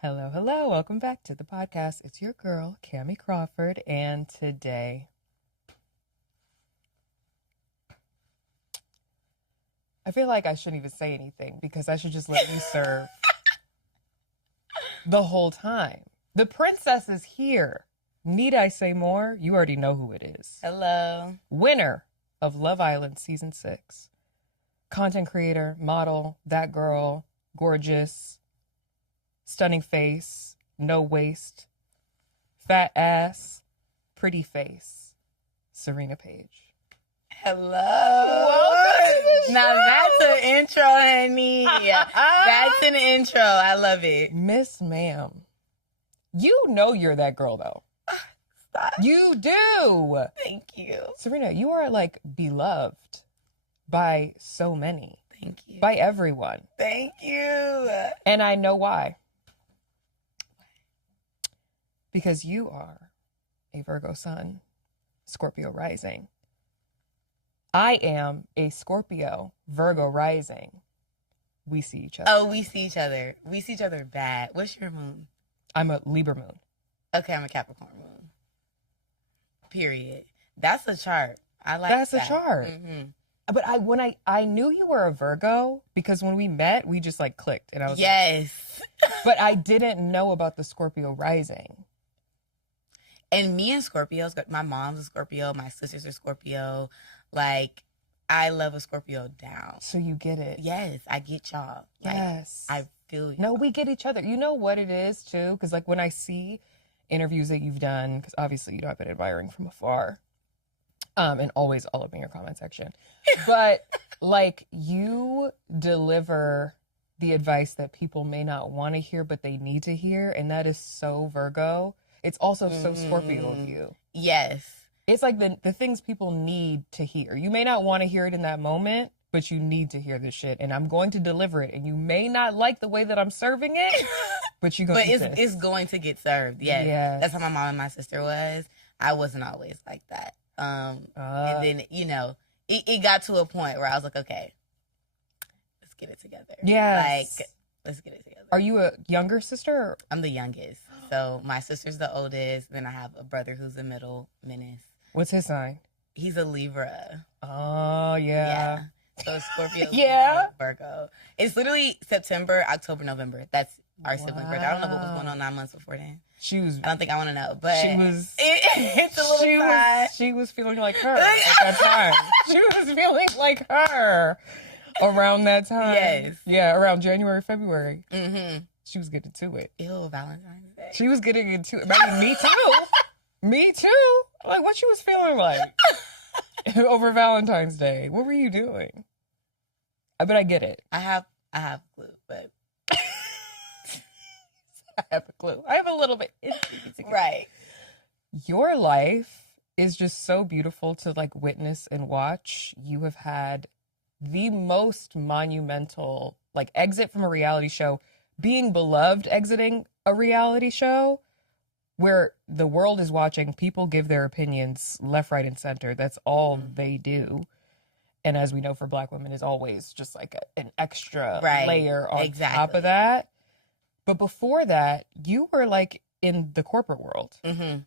Hello, hello. Welcome back to the podcast. It's your girl, Kamie Crawford, and today I feel like I shouldn't even say anything because I should just let you serve the whole time. The princess is here. Need I say more? You already know who it is. Hello. Winner of Love Island Season 6. Content creator, model, that girl, gorgeous, stunning face, no waist, fat ass, pretty face, Serena Page. Hello. Welcome. Now that's an intro, honey. That's an intro. I love it. Miss Ma'am. You know you're that girl, though. Stop. You do. Thank you. Serena, you are like beloved by so many. Thank you. By everyone. Thank you. And I know why. Because you are a Virgo sun, Scorpio rising. I am a Scorpio, Virgo rising. We see each other. Oh, we see each other. We see each other bad. What's your moon? I'm a Libra moon. Okay, I'm a Capricorn moon. Period. That's a chart. I like That's that. a chart. Mm-hmm. But I knew you were a Virgo because when we met, we just like clicked. And I was Yes. like, but I didn't know about the Scorpio rising. And me and Scorpios, my mom's a Scorpio, my sisters are Scorpio. Like, I love a Scorpio down. So you get it. Yes, I get y'all. Like, Yes. I feel you. No, we get each other. You know what it is, too? Because, like, when I see interviews that you've done, because obviously, you know, I've been admiring from afar, and always all up in your comment section. But, like, you deliver the advice that people may not want to hear, but they need to hear, and that is so Virgo. It's also so Scorpio of you. Yes. It's like the things people need to hear. You may not want to hear it in that moment, but you need to hear this shit. And I'm going to deliver it. And you may not like the way that I'm serving it, but you're going to But it's going to get served. Yes. Yes. That's how my mom and my sister was. I wasn't always like that. And then, you know, it got to a point where I was like, okay, let's get it together. Yes. Like, let's get it together. Are you a younger sister? Or? I'm the youngest. So my sister's the oldest. Then I have a brother who's the middle, Menace. What's his sign? He's a Libra. Oh, yeah. So it's Scorpio, Yeah. Libra, Virgo. It's literally September, October, November. That's our sibling birthday. I don't know what was going on 9 months before then. She was. I don't think I want to know, but She was. it's a little sign. She was feeling like her at that time. She was feeling like her around that time. Yes. Yeah, around January, February. Mm-hmm. She was getting to it. Ew, Valentine's Day. She was getting into it. I mean, me too. Me too. Like, what she was feeling like over Valentine's Day. What were you doing? But I get it. I have a clue, but I have a clue. I have a little bit. right. Your life is just so beautiful to like witness and watch. You have had the most monumental like exit from a reality show, being beloved exiting a reality show where the world is watching, people give their opinions left, right, and center. That's all they do. And as we know, for Black women, is always just like an extra layer on top of that. But before that, you were like in the corporate world. Mm-hmm.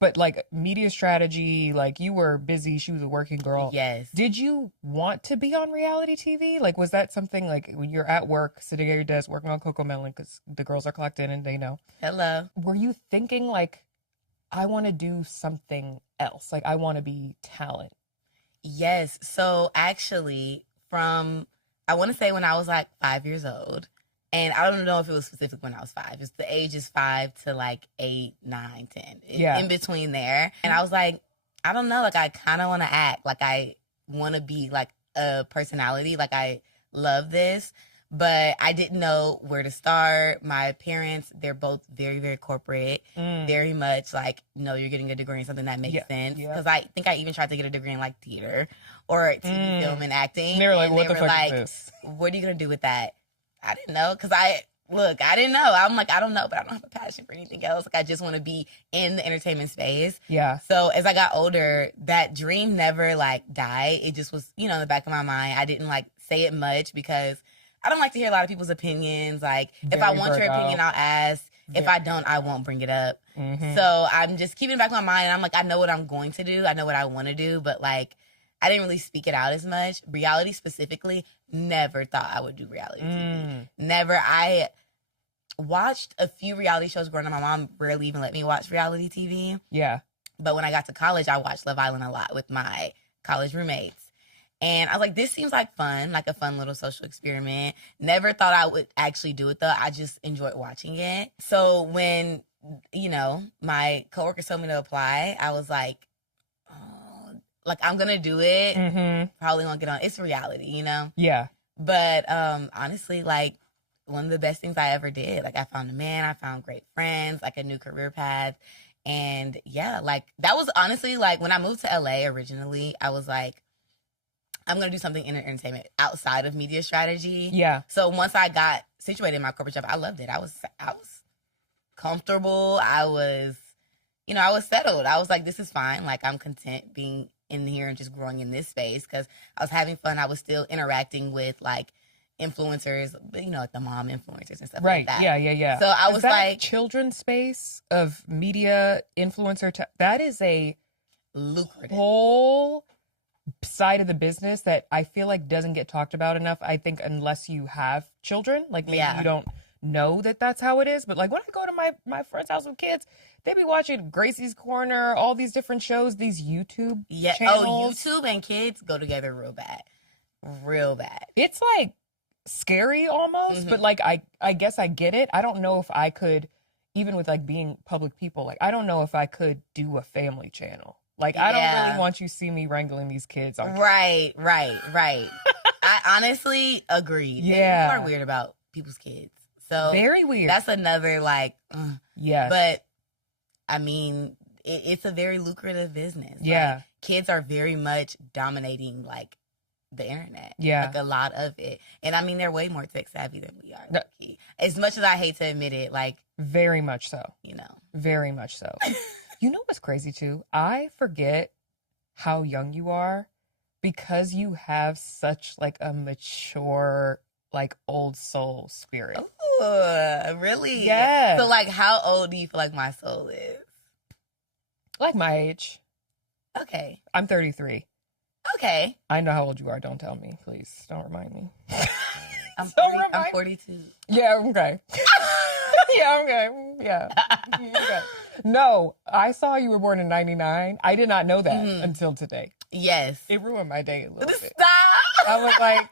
But like media strategy, like you were busy. She was a working girl. Yes. Did you want to be on reality TV? Like, was that something like when you're at work, sitting at your desk, working on Coco Melon, because the girls are clocked in and they know. Hello. Were you thinking like, I want to do something else? Like, I want to be talent. Yes. So actually, I want to say when I was like 5 years old, and I don't know if it was specific when I was 5. It's the ages 5 to like 8, 9, 10. In between there. And I was like, I don't know, like I kind of want to act. Like I want to be like a personality. Like I love this. But I didn't know where to start. My parents, they're both very, very corporate. Very much like, no, you're getting a degree in something that makes sense. Because I think I even tried to get a degree in like theater or TV, film, and acting. And they were like, what the fuck is this? What are you going to do with that? I didn't know. Because I didn't know. I'm like, I don't know, but I don't have a passion for anything else. Like, I just want to be in the entertainment space. Yeah. So as I got older, that dream never like died. It just was, in the back of my mind. I didn't like say it much because I don't like to hear a lot of people's opinions. Like, if I want your opinion, I'll ask. If I don't, I won't bring it up. So I'm just keeping it back in my mind. And I'm like, I know what I'm going to do. I know what I want to do. But like, I didn't really speak it out as much. Reality specifically, never thought I would do reality TV. Never. I watched a few reality shows growing up. My mom rarely even let me watch reality TV. Yeah. But when I got to college, I watched Love Island a lot with my college roommates. And I was like, this seems like fun, like a fun little social experiment. Never thought I would actually do it, though. I just enjoyed watching it. So when, you know, my coworkers told me to apply, I was like, oh, like, I'm going to do it. Probably won't get on. It's reality, you know? Yeah. But honestly, like, one of the best things I ever did. Like, I found a man. I found great friends, like a new career path. And, yeah, like, that was honestly, like, when I moved to LA originally, I was like, I'm going to do something in entertainment outside of media strategy. Yeah. So once I got situated in my corporate job, I loved it. I was comfortable. I was settled. I was like, this is fine. Like, I'm content being in here and just growing in this space because I was having fun. I was still interacting with, like, influencers, you know, like the mom influencers and stuff like that. Yeah. So I was like, children's space of media influencer, that is a lucrative whole side of the business that I feel like doesn't get talked about enough. I think unless you have children, like maybe you don't know that that's how it is. But like when I go to my friend's house with kids, they be watching Gracie's Corner, all these different shows, these YouTube channels. Oh, YouTube and kids go together real bad. It's like scary almost, but like I guess I get it. I don't know if I could, even with like being public people, like I don't know if I could do a family channel. Like, I don't really want you to see me wrangling these kids on Right. I honestly agree. Yeah. People are weird about people's kids. So very weird. That's another, like, yes. But, I mean, it's a very lucrative business. Yeah. Like, kids are very much dominating, like, the internet. Yeah. Like, a lot of it. And, I mean, they're way more tech savvy than we are. No. As much as I hate to admit it, like. Very much so. You know. Very much so. You know what's crazy, too? I forget how young you are because you have such, like, a mature, like, old soul spirit. Ooh, really? Yeah. So, like, how old do you feel like my soul is? Like my age. Okay. I'm 33. Okay. I know how old you are. Don't tell me. Please, don't remind me. I'm 42. Yeah, okay. Yeah, okay. Yeah. Okay. No, I saw you were born in 99. I did not know that until today. Yes. It ruined my day a little bit. Stop! I was like,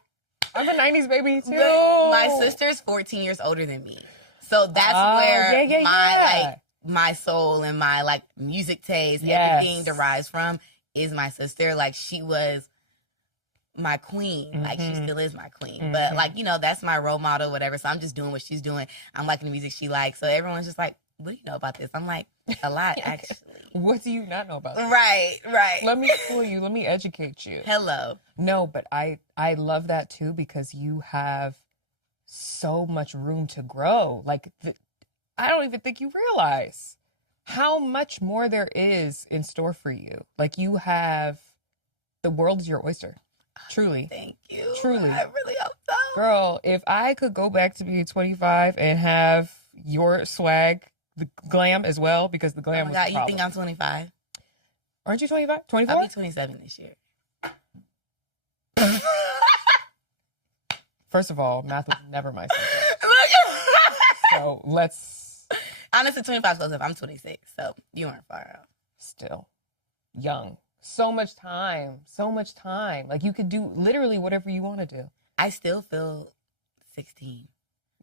I'm a 90s baby too. But my sister's 14 years older than me. So that's where like my soul and my like music taste, everything derives from is my sister. Like she was my queen. Like she still is my queen. But like, you know, that's my role model, whatever. So I'm just doing what she's doing. I'm liking the music she likes. So everyone's just like, what do you know about this? I'm like, a lot, actually. What do you not know about this? Right. Let me school you. Let me educate you. Hello. No, but I love that too because you have so much room to grow. Like, I don't even think you realize how much more there is in store for you. Like, you have, the world's your oyster. Truly. Thank you. Truly. I really hope so. Girl, if I could go back to being 25 and have your swag, the glam as well, because the glam was the problem. You think I'm 25? Aren't you 25? 24? I'll be 27 this year. First of all, math was never my subject. So let's... Honestly, 25 is close enough. I'm 26, so you weren't far out. Still. Young. So much time. Like, you could do literally whatever you want to do. I still feel 16.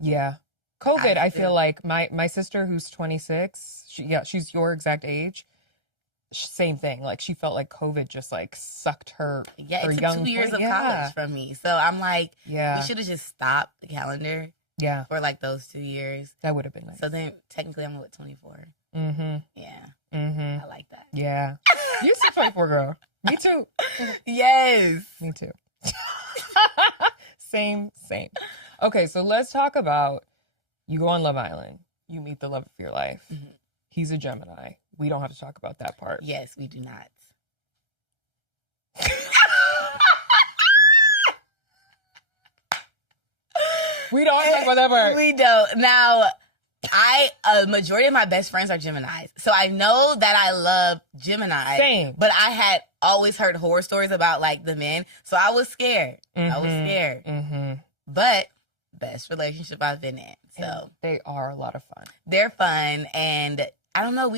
Yeah. COVID, I feel like my sister who's 26, she's your exact age. Same thing. Like, she felt like COVID just like sucked her. Yeah, it took took 2 years of college from me. So I'm like, we should have just stopped the calendar. Yeah. For like those 2 years. That would have been nice. So then technically I'm 24. Mm-hmm. Yeah. Mm-hmm. I like that. Yeah. You're still 24, girl. Me too. Yes. Me too. Same. Okay, so let's talk about, you go on Love Island. You meet the love of your life. Mm-hmm. He's a Gemini. We don't have to talk about that part. Yes, we do not. We don't talk about that part. We don't. Now, A majority of my best friends are Geminis. So I know that I love Gemini. Same. But I had always heard horror stories about like the men. So I was scared. I was scared. Mm-hmm. But best relationship I've been in. So and they are a lot of fun. They're fun. And I don't know,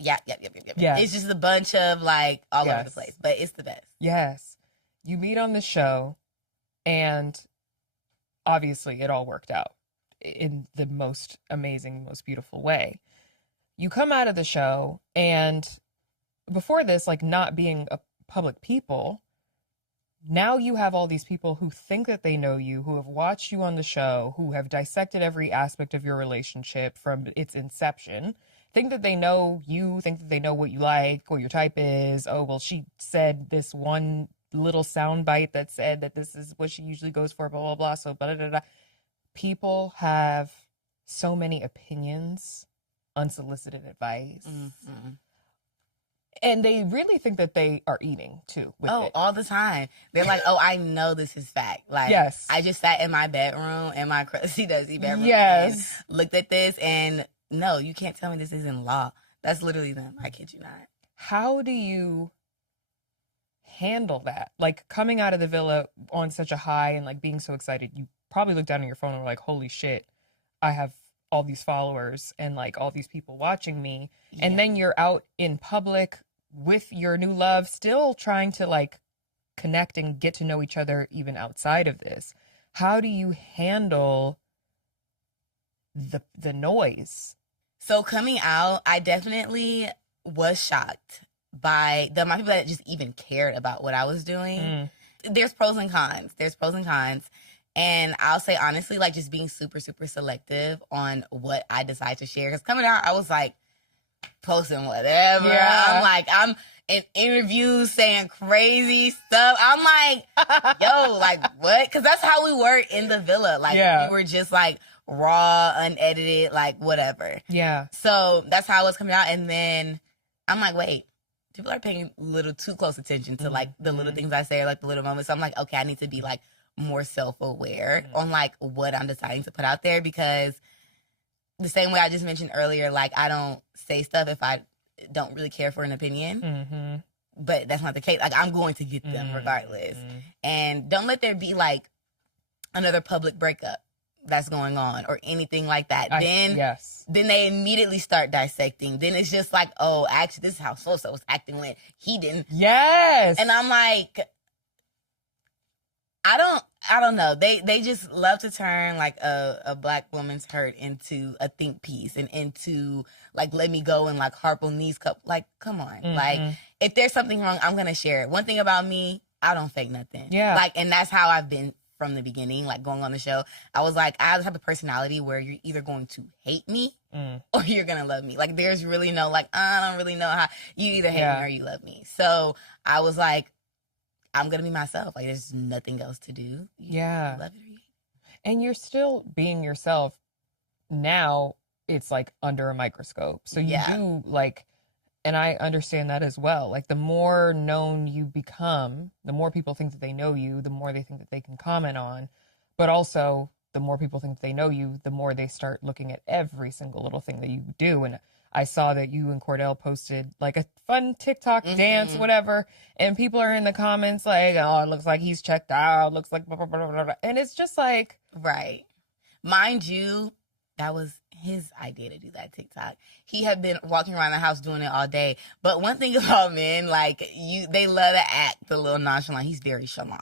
Yes. It's just a bunch of like all over the place. But it's the best. Yes. You meet on the show and obviously it all worked out in the most amazing, most beautiful way. You come out of the show, and before this, like not being a public people, now you have all these people who think that they know you, who have watched you on the show, who have dissected every aspect of your relationship from its inception, think that they know you, think that they know what you like, what your type is. Oh, well, she said this one little sound bite that said that this is what she usually goes for, blah, blah, blah. So, blah, blah, blah. People have so many opinions, unsolicited advice. Mm-hmm. And they really think that they are eating, too, with it. All the time. They're like, I know this is fact. Like, yes. I just sat in my bedroom, in my crazy bedroom. Yes. Looked at this, and no, you can't tell me this isn't law. That's literally them. I kid you not. How do you handle that? Like, coming out of the villa on such a high and, like, being so excited, you probably look down at your phone and were like, holy shit, I have all these followers and, like, all these people watching me. Yeah. And then you're out in public with your new love, still trying to, like, connect and get to know each other even outside of this. How do you handle the noise? So coming out, I definitely was shocked by the amount of people that just even cared about what I was doing. There's pros and cons. And I'll say honestly, like just being super, super selective on what I decide to share. Because coming out, I was like posting whatever. Yeah. I'm in interviews saying crazy stuff. I'm like, yo, like what? Because that's how we were in the villa. Like we were just like raw, unedited, like whatever. Yeah. So that's how it was coming out. And then I'm like, wait, people are paying a little too close attention to like the little things I say, or like the little moments. So I'm like, okay, I need to be like more self-aware on like what I'm deciding to put out there, because the same way I just mentioned earlier, like I don't say stuff if I don't really care for an opinion. But that's not the case. Like I'm going to get them regardless. And don't let there be like another public breakup that's going on or anything like that. Then they immediately start dissecting. Then it's just like, oh, actually this is how so-so was acting when he didn't. Yes. And I'm like, I don't know. They just love to turn like a black woman's hurt into a think piece and into like, let me go and like harp on these like, come on. Like if there's something wrong, I'm going to share it. One thing about me, I don't fake nothing. Yeah. Like, and that's how I've been from the beginning, like going on the show. I was like, I have the type of personality where you're either going to hate me or you're going to love me. Like there's really no like, I don't really know how, you either hate me or you love me. So I was like, I'm going to be myself. Like, there's nothing else to do. You love it or you hate it. And you're still being yourself. Now it's like under a microscope. So you do like, and I understand that as well. Like the more known you become, the more people think that they know you, the more they think that they can comment on. But also the more people think that they know you, the more they start looking at every single little thing that you do. And I saw that you and Cordell posted like a fun TikTok dance, whatever. And people are in the comments like, oh, it looks like he's checked out. Looks like blah, blah, blah, blah, blah. And it's just like. Right. Mind you, that was his idea to do that TikTok. He had been walking around the house doing it all day. But one thing about men, like they love to act a little nonchalant. He's very chalant.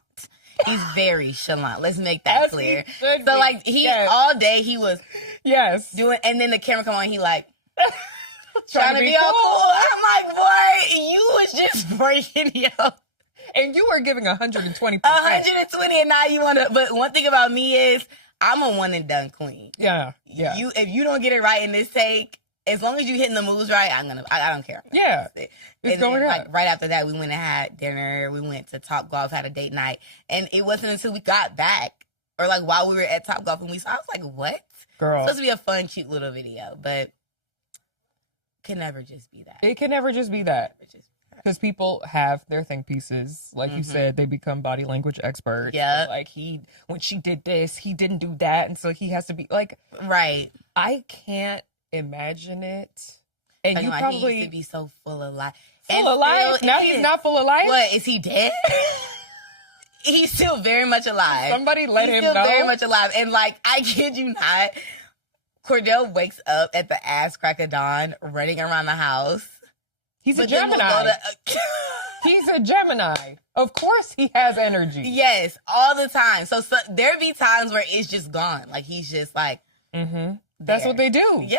He's very chalant. Let's make that clear. So like all day he was doing, and then the camera come on, he like. Trying to be all cool. I'm like, boy, you was just breaking yo. And you were giving 120%. 120, and now you want to. But one thing about me is I'm a one and done queen. Yeah. If you don't get it right in this take, as long as you hitting the moves right, I don't care. It's going right. Like right after that, we went and had dinner. We went to Top Golf, had a date night, and it wasn't until we got back, or like while we were at Top Golf, and we saw. I was like, what? Girl, it's supposed to be a fun, cute little video, but. Can never just be that. It can never just be that. Because people have their think pieces. Like you said, they become body language experts. Yeah. Like, when she did this, he didn't do that. And so he has to be like, right. I can't imagine it. And you Like, probably. he used to be so full of life. Full of life? Now he's not full of life? What, is he dead? He's still very much alive. Somebody let him know. He's still very much alive. And like, I kid you not, Cordell wakes up at the ass crack of dawn, running around the house. He's a Gemini. He's a Gemini. Of course he has energy. Yes, all the time. So there be times where it's just gone. Like, he's just like, That's what they do. Yeah,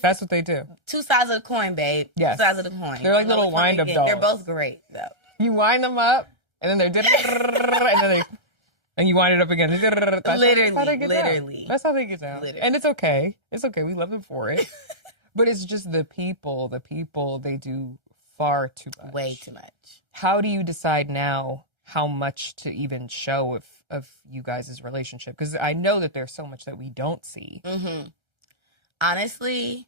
that's what they do. Two sides of the coin, babe. Yes. Two sides of the coin. They're like little wind-up dolls. They're both great, though. You wind them up, and then they're and you wind it up again. That's how they get down. That's how they get down. Literally. And it's okay. It's okay. We love them for it. But it's just the people, they do far too much. Way too much. How do you decide now how much to even show of you guys' relationship? Because I know that there's so much that we don't see. Honestly,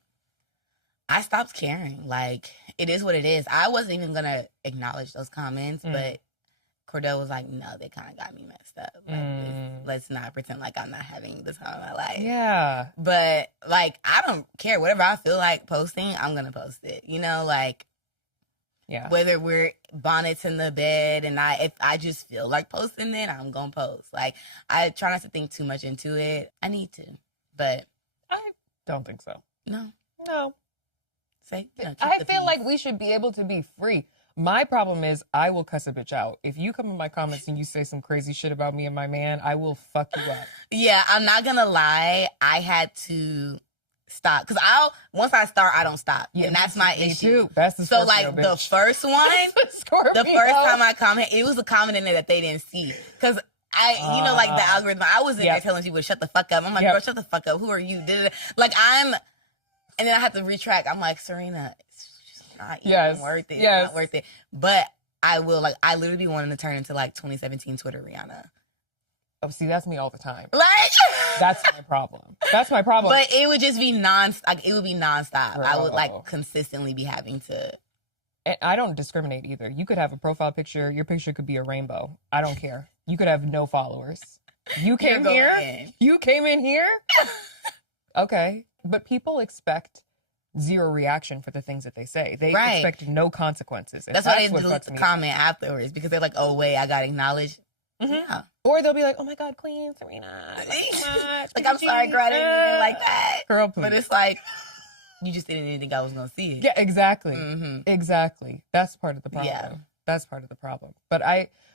I stopped caring. Like, it is what it is. I wasn't even going to acknowledge those comments, but Cordell was like, no, they kind of got me messed up. Like, let's not pretend like I'm not having the time of my life. Yeah. But, like, I don't care. Whatever I feel like posting, I'm going to post it. You know, like, whether we're bonnets in the bed and if I just feel like posting it, I'm going to post. Like, I try not to think too much into it. I need to, but. I don't think so. No. Say, I feel like we should be able to be free. My problem is I will cuss a bitch out. If you come in my comments and you say some crazy shit about me and my man, I will fuck you up. Yeah, I'm not gonna lie. I had to stop because once I start, I don't stop, and that's my issue. Too. That's the Scorpio, like bitch. The first one, the first time I comment, it was a comment in there that they didn't see because like the algorithm. I was in there telling people to shut the fuck up. I'm like, girl, shut the fuck up. Who are you? Like and then I have to retract. I'm like, Serena, it's not worth it. It's not worth it. But I will, like, I literally wanted to turn into, like, 2017 Twitter Rihanna. Oh, see, that's me all the time. Like, that's my problem. That's my problem. But it would just be it would be nonstop. Girl. I would, like, consistently be having to. And I don't discriminate either. You could have a profile picture. Your picture could be a rainbow. I don't care. You could have no followers. You came here? You came in here? Okay. But people expect zero reaction for the things that they say. They expect no consequences. That's why they delete the comment afterwards because they're like, oh, wait, I got acknowledged. Yeah. Or they'll be like, oh my God, Queen Serena. Like, I'm sorry, girl, I didn't mean it like that. Girl, please. But it's like, you just didn't think I was going to see it. Yeah, exactly. Exactly. That's part of the problem. Yeah. That's part of the problem. But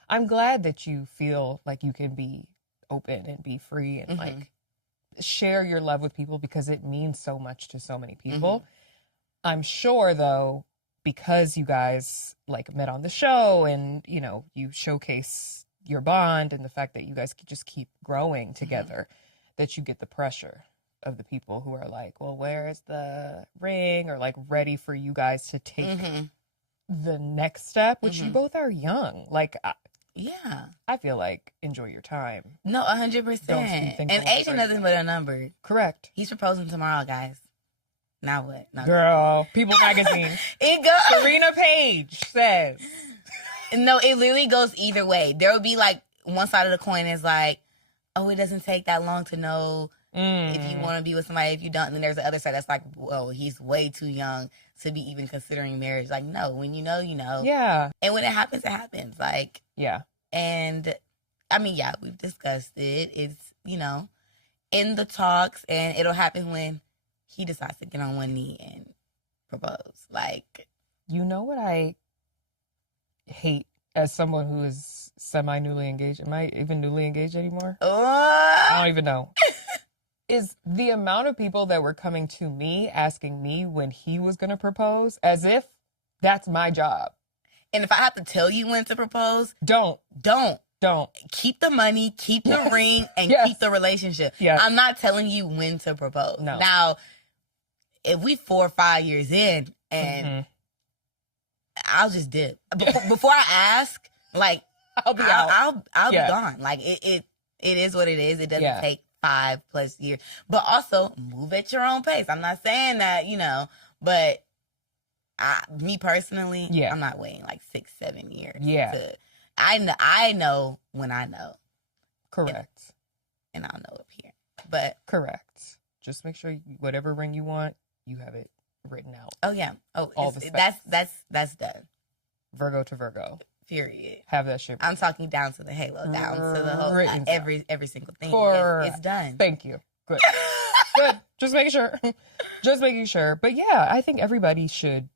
I'm glad that you feel like you can be open and be free and like share your love with people because it means so much to so many people. I'm sure though, because you guys like met on the show and, you know, you showcase your bond and the fact that you guys just keep growing together, that you get the pressure of the people who are like, well, where's the ring? Or like ready for you guys to take the next step, which you both are young. Like, I feel like enjoy your time. No, 100%. And age is nothing but a number. Correct. He's proposing tomorrow, guys. Now what? No. Girl, People Magazine. It goes. Serena Page says. No, it literally goes either way. There will be like one side of the coin is like, oh, it doesn't take that long to know if you want to be with somebody, if you don't. And then there's the other side that's like, whoa, he's way too young to be even considering marriage. Like, no, when you know, you know. Yeah. And when it happens, it happens. Like, yeah. And I mean, yeah, we've discussed it. It's, you know, in the talks, and it'll happen when he decides to get on one knee and propose. Like, you know what I hate as someone who is semi-newly engaged? Am I even newly engaged anymore? I don't even know. Is the amount of people that were coming to me asking me when he was going to propose, as if that's my job. And if I have to tell you when to propose, don't. Keep the money, keep the ring, and keep the relationship. Yes. I'm not telling you when to propose. No. Now, if we 4 or 5 years in and I'll just dip. Before I ask, like, I'll be out. I'll be gone. Like, it is what it is. It doesn't take 5+ years. But also, move at your own pace. I'm not saying that, you know, but Me personally, Yeah. I'm not waiting like 6-7 years. Yeah. I know when I know. Correct. And I'll know up here. But correct. Just make sure whatever ring you want, you have it written out. Oh yeah. Oh, all the specs. that's done. Virgo to Virgo. Period. Have that shit. I'm talking down to the halo, down to the whole every single thing. It's done. Thank you. Good. Good. Just making sure. Just making sure. But yeah, I think everybody should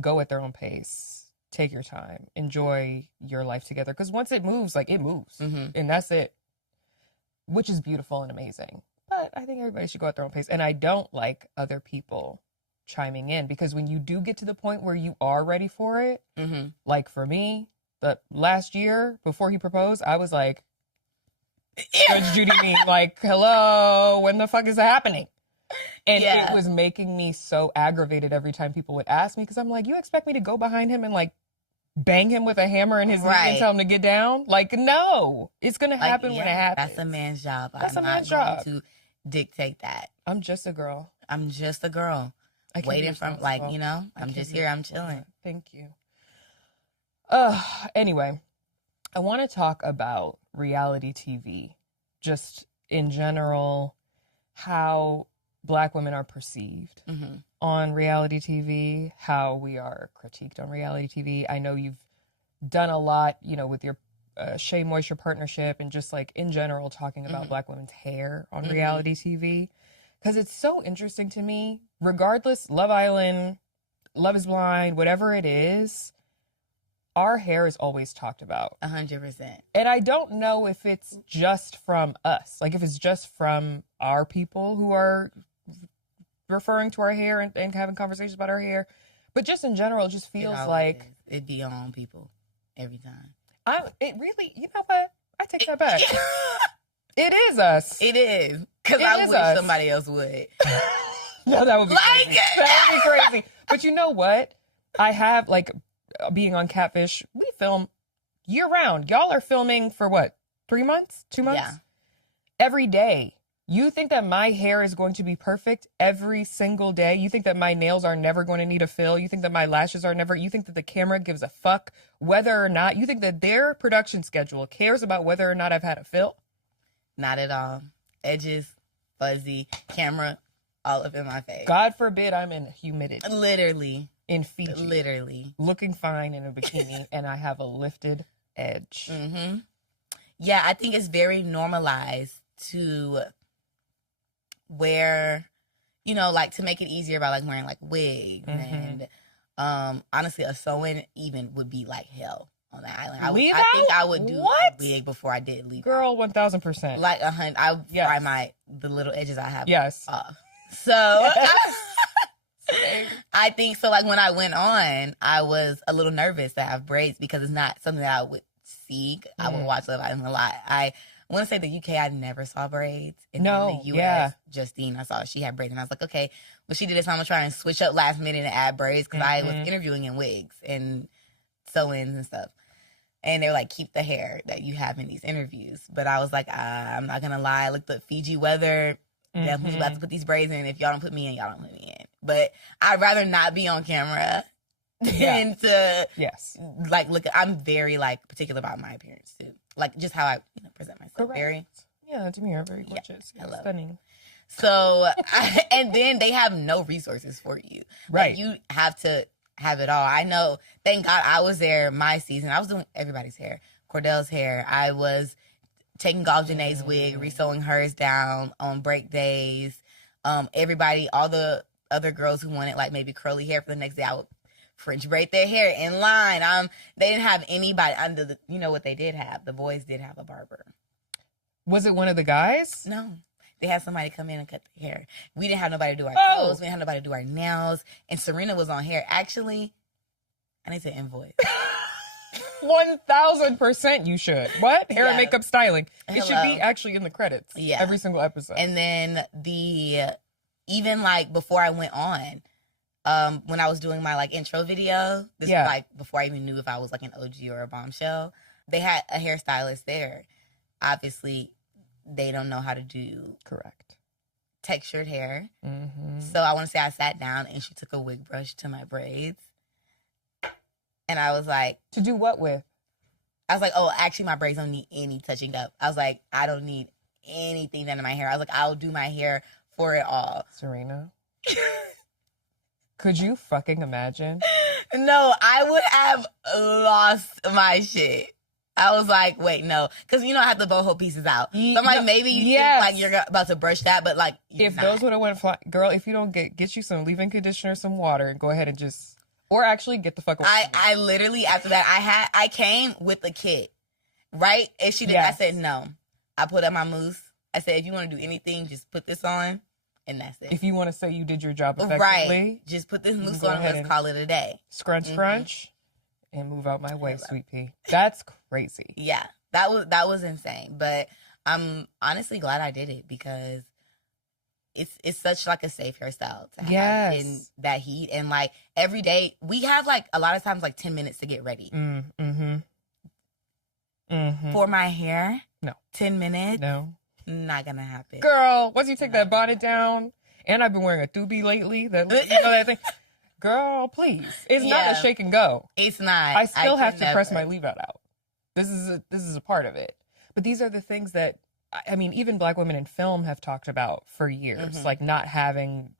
go at their own pace. Take your time. Enjoy your life together. Because once it moves, like it moves. Mm-hmm. And that's it. Which is beautiful and amazing. But I think everybody should go at their own pace. And I don't like other people chiming in. Because when you do get to the point where you are ready for it, mm-hmm. like for me, the last year before he proposed, I was like, Judge Judy me, like, hello, when the fuck is it happening? And it was making me so aggravated every time people would ask me, because I'm like, you expect me to go behind him and like bang him with a hammer in his knee and tell him to get down? Like, no, it's going to happen when it happens. That's a man's job. That's I'm a man's not job. going to dictate that. I'm just a girl. I'm just a girl. Waiting from, like, you know, I'm just here. I'm chilling. Thank you. Anyway, I want to talk about reality TV, just in general, how Black women are perceived mm-hmm. on reality TV, how we are critiqued on reality TV. I know you've done a lot, you know, with your Shea Moisture partnership and just like in general talking about mm-hmm. Black women's hair on mm-hmm. reality TV. Because it's so interesting to me, regardless, Love Island, Love is Blind, whatever it is, our hair is always talked about. 100%. And I don't know if it's just from us, like if it's just from our people who are referring to our hair and having conversations about our hair, but just in general, it just feels like it'd be on people every time. It really, you know what? I take that back. It is us. It is. Because I wish somebody else would. No, that would be crazy. That would be crazy. But you know what? I have, like, being on Catfish, we film year round. Y'all are filming for what? 3 months? 2 months? Yeah. Every day. You think that my hair is going to be perfect every single day? You think that my nails are never going to need a fill? You think that my lashes are never... You think that the camera gives a fuck whether or not... You think that their production schedule cares about whether or not I've had a fill? Not at all. Edges, fuzzy, camera, all up in my face. God forbid I'm in humidity. Literally. In Fiji. Literally. Looking fine in a bikini, and I have a lifted edge. Mm-hmm. Yeah, I think it's very normalized to wear, you know, like to make it easier by like wearing like wigs mm-hmm. and honestly, a sew-in even would be like hell on that island. I think I would do a wig before I did leave. Girl, 1,000%. Like 100. I fry the little edges I have off. So I think so. Like when I went on, I was a little nervous to have braids because it's not something that I would see. I would watch Love Island a lot. I want to say the UK, I never saw braids. And in the US, Justine, I saw she had braids, and I was like, okay, but she did this. So I'm gonna try and switch up last minute and add braids because I was interviewing in wigs and sew-ins and stuff. And they were like, keep the hair that you have in these interviews. But I was like, I'm not gonna lie. Look, the Fiji weather. Definitely about to put these braids in. If y'all don't put me in, y'all don't put me in. But I'd rather not be on camera than to like look. I'm very like particular about my appearance too. Like just how I present myself. Correct. Very Demure, very gorgeous. Yeah, stunning. So and then they have no resources for you. Right. Like, you have to have it all. I know. Thank God I was there my season. I was doing everybody's hair. Cordell's hair. I was taking Golf Janae's wig, resewing hers down on break days. Everybody, all the other girls who wanted like maybe curly hair for the next day, I would French braid their hair in line. They didn't have anybody under the, you know what they did have? The boys did have a barber. Was it one of the guys? No. They had somebody come in and cut the hair. We didn't have nobody to do our clothes. We didn't have nobody to do our nails. And Serena was on hair. Actually, I need to invoice. 1,000% you should. What? Hair and makeup styling. It should be actually in the credits. Yeah. Every single episode. And then even like before I went on, when I was doing my like intro video, this was like before I even knew if I was like an OG or a bombshell, they had a hairstylist there. Obviously, they don't know how to do textured hair. Mm-hmm. So I want to say I sat down and she took a wig brush to my braids. And I was like... To do what with? I was like, oh, actually my braids don't need any touching up. I was like, I don't need anything done to my hair. I was like, I'll do my hair for it all. Serena? Could you fucking imagine? No, I would have lost my shit. I was like, wait, no. Because, I have the boho pieces out. So I'm like, maybe you think like you're about to brush that, but like, if those would have went fly, girl, if you don't get you some leave-in conditioner, some water, and go ahead and just, or actually get the fuck away. I literally, after that, I came with the kit, right? And she did, I said, no. I put up my mousse. I said, if you want to do anything, just put this on, and that's it. If you want to say you did your job effectively. Right. Just put this mousse on and let's call it a day. Scrunch. And move out my way, sweet pea. That's crazy. Yeah, that was insane. But I'm honestly glad I did it because it's such like a safe hairstyle to have in that heat. And like every day we have like a lot of times like 10 minutes to get ready. For my hair, no. 10 minutes, no, not gonna happen. Girl, once you take that bonnet down, and I've been wearing a doobie lately. That thing. Girl, please. It's not a shake and go. It's not. I still have to press my leave out. This is a part of it. But these are the things that, I mean, even Black women in film have talked about for years. Like not having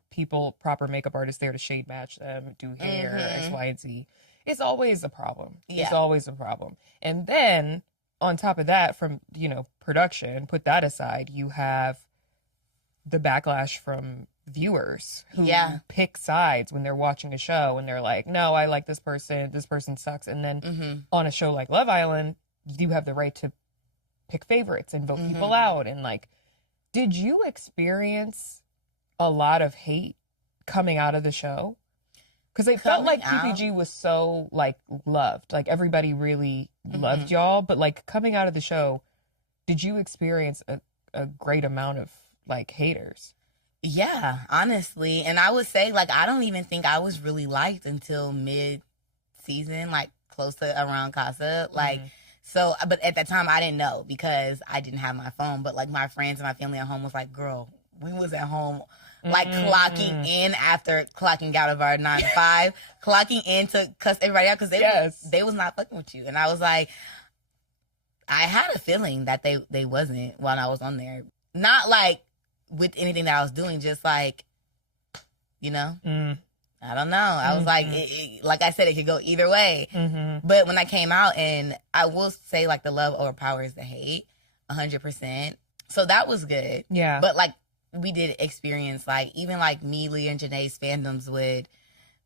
proper makeup artists there to shade match them, do hair, X, Y, and Z. It's always a problem. Yeah. It's always a problem. And then on top of that, from, production, put that aside, you have the backlash from viewers who pick sides when they're watching a show and they're like, no, I like this person sucks. And then on a show like Love Island, you have the right to pick favorites and vote people out. And like, did you experience a lot of hate coming out of the show? Because it felt like PPG was so like loved, like everybody really loved y'all, but like coming out of the show, did you experience a great amount of like haters? Yeah, honestly. And I would say, like, I don't even think I was really liked until mid-season, like, close to around Casa. Like, so, but at that time, I didn't know because I didn't have my phone. But, like, my friends and my family at home was like, girl, we was at home, like, clocking in after clocking out of our 9 to 5, clocking in to cuss everybody out because they was not fucking with you. And I was like, I had a feeling that they wasn't while I was on there. Not, like, with anything that I was doing, just like, I don't know. I was like, like I said, it could go either way. But when I came out, and I will say, like, the love overpowers the hate, 100%. So that was good. Yeah. But, like, we did experience, like, even, like, me, Leah, and Janae's fandoms would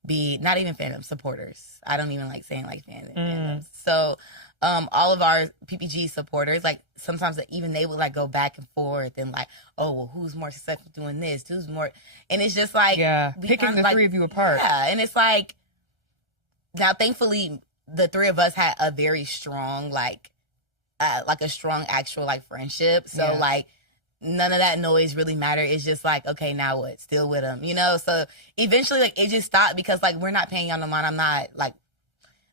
be, not even fandoms, supporters. I don't even like saying, like, fandoms. So, all of our PPG supporters, like, sometimes even they would, like, go back and forth and, like, oh, well, who's more successful doing this? Who's more... And it's just, like... Yeah, picking the three of you apart. Yeah, and it's, like... Now, thankfully, the three of us had a very strong, like a strong actual, like, friendship. So, like, none of that noise really mattered. It's just, like, okay, now what? Still with them, So, eventually, like, it just stopped because, like, we're not paying y'all no mind. I'm not, like...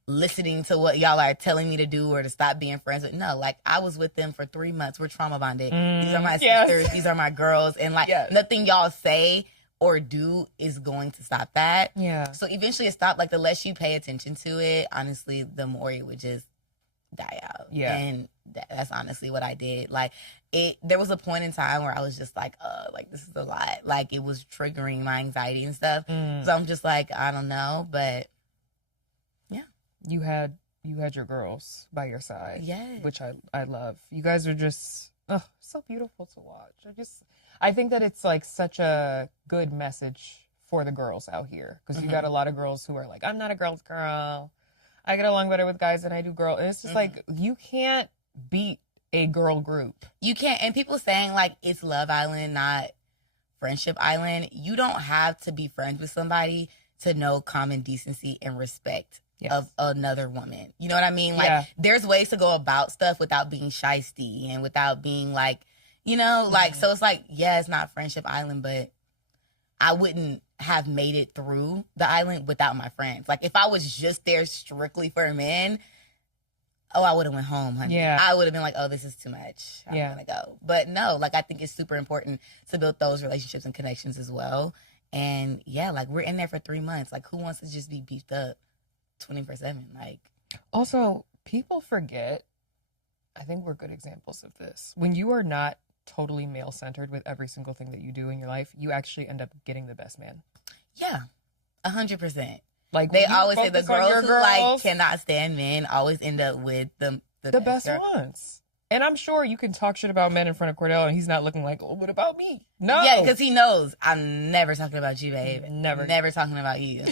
listening to what y'all are telling me to do or to stop being friends with. No, like, I was with them for 3 months. We're trauma bonded. These are my sisters. These are my girls. And, like, nothing y'all say or do is going to stop that. Yeah. So eventually it stopped. Like, the less you pay attention to it, honestly, the more it would just die out. Yeah. And that's honestly what I did. Like, there was a point in time where I was just like, this is a lot. Like, it was triggering my anxiety and stuff. So I'm just like, I don't know, but you had your girls by your side, which I love. You guys are just so beautiful to watch. I think that it's like such a good message for the girls out here because you got a lot of girls who are like, I'm not a girl's girl. I get along better with guys than I do girls. And it's just like, you can't beat a girl group. You can't. And people saying like it's Love Island, not Friendship Island. You don't have to be friends with somebody to know common decency and respect of another woman. You know what I mean? Like, there's ways to go about stuff without being shysty and without being like, like, so it's like, it's not Friendship Island, but I wouldn't have made it through the island without my friends. Like, if I was just there strictly for men, oh, I would have went home, honey. Yeah. I would have been like, oh, this is too much. I Yeah. don't want to go. But no, like, I think it's super important to build those relationships and connections as well. And yeah, like, we're in there for 3 months. Like, who wants to just be beefed up 24/7? Like, Also, people forget, I think we're good examples of this. When you are not totally male-centered with every single thing that you do in your life, you actually end up getting the best man. yeah, 100%. Like, They when you always say the focus on your girls who like girls, cannot stand men always end up with the best girl. ones. And I'm sure you can talk shit about men in front of Cordell and he's not looking like, oh, what about me? No. Yeah, because he knows I'm never talking about you, babe. Never talking about you.